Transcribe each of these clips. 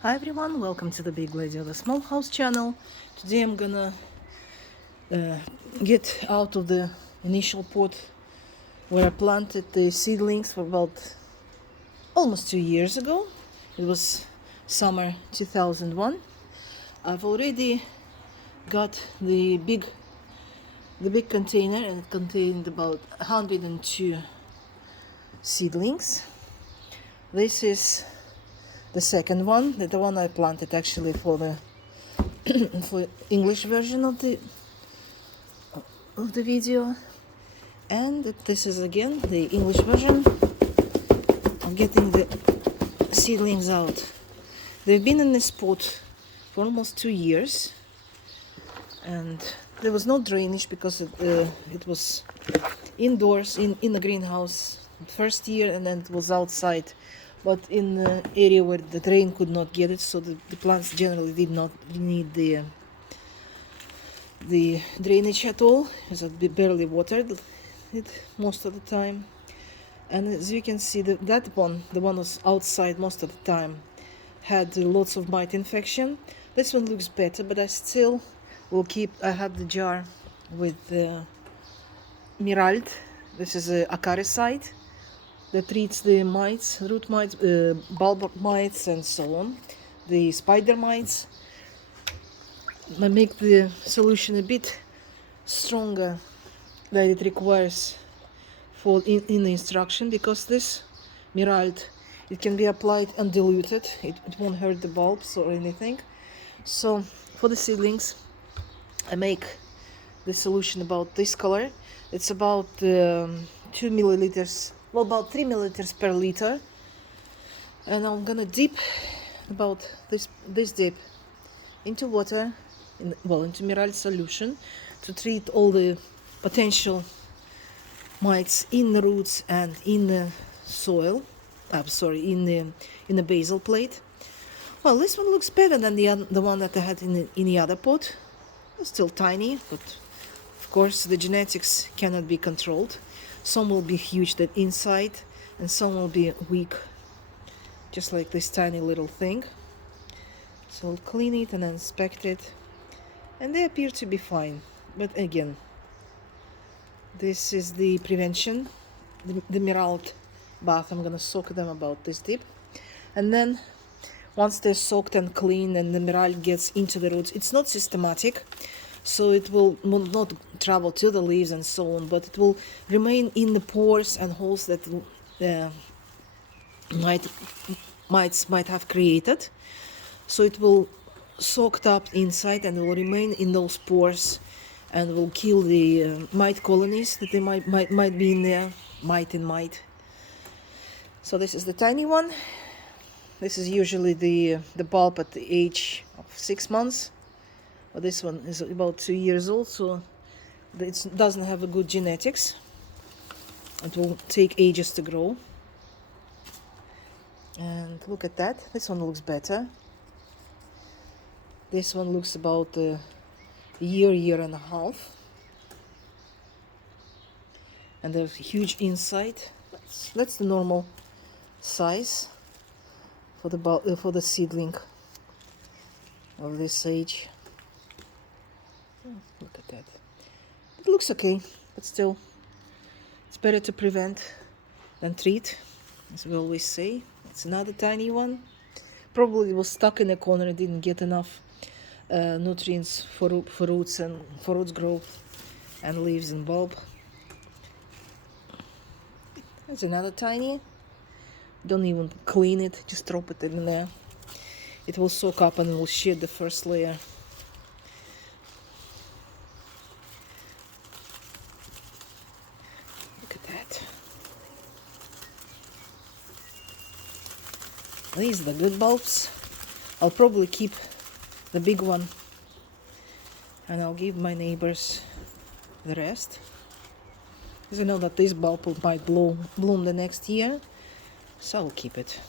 Hi everyone, welcome to the Big Lady of the Small House channel. Today I'm gonna get out of the initial pot where I planted the seedlings for about almost 2 years ago. It was summer 2001. I've already got the big container, and it contained about 102 seedlings. This is the second one, the one I planted actually for the for English version of the video, and this is again the English version of getting the seedlings out. They've been in this pot for almost 2 years, and there was no drainage because it was indoors in the greenhouse first year, and then it was outside, but in the area where the drain could not get it, so the plants generally did not need the drainage at all, because it barely watered it most of the time. And as you can see, that one, the one was outside most of the time, had lots of mite infection. This one looks better, but I still will keep. I have the jar with Mirald. This is a acaricide that treats the mites, root mites, bulb mites, and so on, the spider mites. I make the solution a bit stronger than it requires for in the instruction, because this Mirald, it can be applied undiluted. It won't hurt the bulbs or anything. So for the seedlings, I make the solution about this color. It's about 2 milliliters, well, about 3 milliliters per liter, and I'm gonna dip about this dip into water, into Mirald solution, to treat all the potential mites in the roots and in the soil. In the basil plate. Well, this one looks better than the one that I had in the other pot. It's still tiny, but of course the genetics cannot be controlled. Some will be huge that inside, and some will be weak, just like this tiny little thing. So I'll clean it and inspect it, and they appear to be fine. But again, this is the prevention, the Mirald bath. I'm gonna soak them about this deep, and then once they're soaked and clean and the Mirald gets into the roots, it's not systematic, so it will not travel to the leaves and so on, but it will remain in the pores and holes that mites might have created. So it will soaked up inside and will remain in those pores, and will kill the mite colonies that they might be in there, mite. So this is the tiny one. This is usually the bulb at the age of 6 months. But this one is about 2 years old, so it doesn't have a good genetics. It will take ages to grow. And look at that. This one looks better. This one looks about a year and a half. And they're huge inside. That's the normal size for the seedling of this age. Look at that. It looks okay, but still, it's better to prevent than treat, as we always say. It's another tiny one. Probably was stuck in a corner and didn't get enough nutrients for roots growth and leaves and bulb. There's another tiny. Don't even clean it, just drop it in there. It will soak up and will shed the first layer. Look at that. These are the good bulbs. I'll probably keep the big one, and I'll give my neighbors the rest, because I know that this bulb might bloom the next year, so I'll keep it.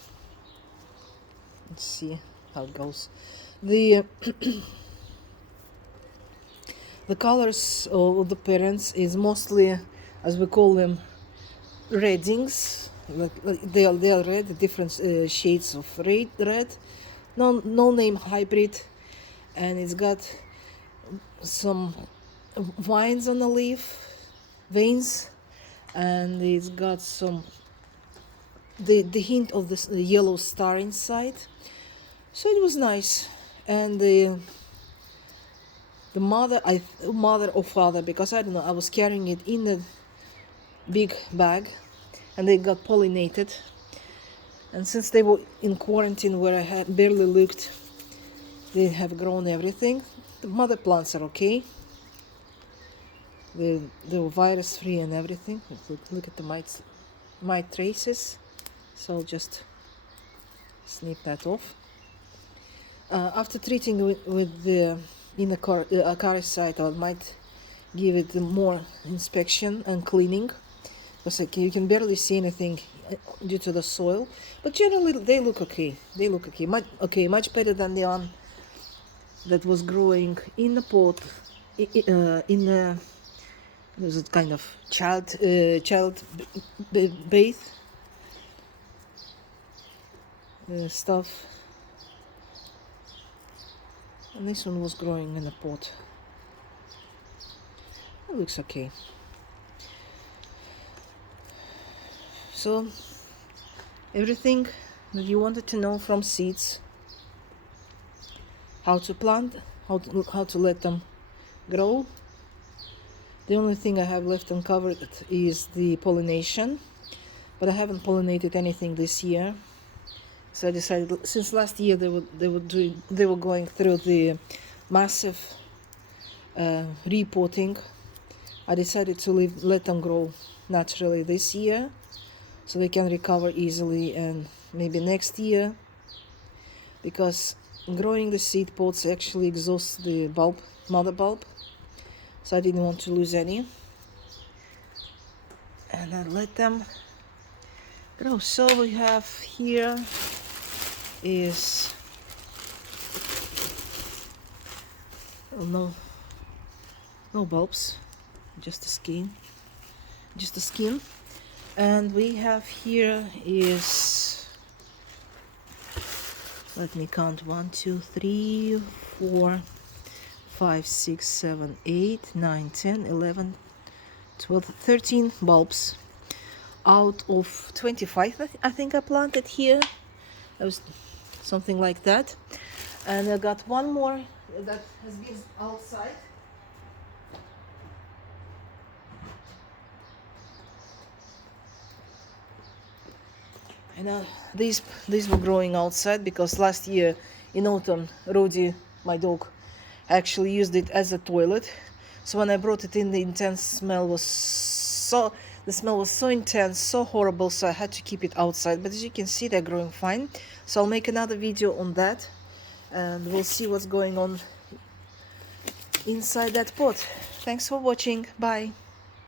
Let's see how it goes. The colors of the parents is mostly, as we call them, reddings. They are red, different shades of red. no name hybrid, and it's got some vines on the leaf, veins, and it's got some the hint of the yellow star inside. So it was nice. And the mother or father, because I don't know, I was carrying it in a big bag, and they got pollinated. And since they were in quarantine where I had barely looked, they have grown everything. The mother plants are okay. They were virus free and everything. Look at the mite traces. So I'll just snip that off. After treating with the acaricide, I might give it more inspection and cleaning, because you can barely see anything due to the soil. But generally, they look okay. They look okay. Much better than the one that was growing in the pot, in a it was a kind of child bath stuff. And this one was growing in a pot. It looks okay. So everything that you wanted to know from seeds: how to plant, how to let them grow. The only thing I have left uncovered is the pollination, but I haven't pollinated anything this year. So I decided, since last year they were going through the massive repotting, I decided to let them grow naturally this year, so they can recover easily, and maybe next year, because growing the seed pods actually exhausts the mother bulb, so I didn't want to lose any, and I let them grow. So we have here is no bulbs, just the skin, and we have here is, let me count, 1 2 3 4 5 6 7 8 9 10 11 12 13 bulbs out of 25 I think I planted here. It was something like that. And I got one more that has been outside. And these were growing outside because last year in autumn, Rodi, my dog, actually used it as a toilet. So when I brought it in, the smell was so intense, so horrible, so I had to keep it outside. But as you can see, they're growing fine. So I'll make another video on that, and we'll see what's going on inside that pot. Thanks for watching. Bye.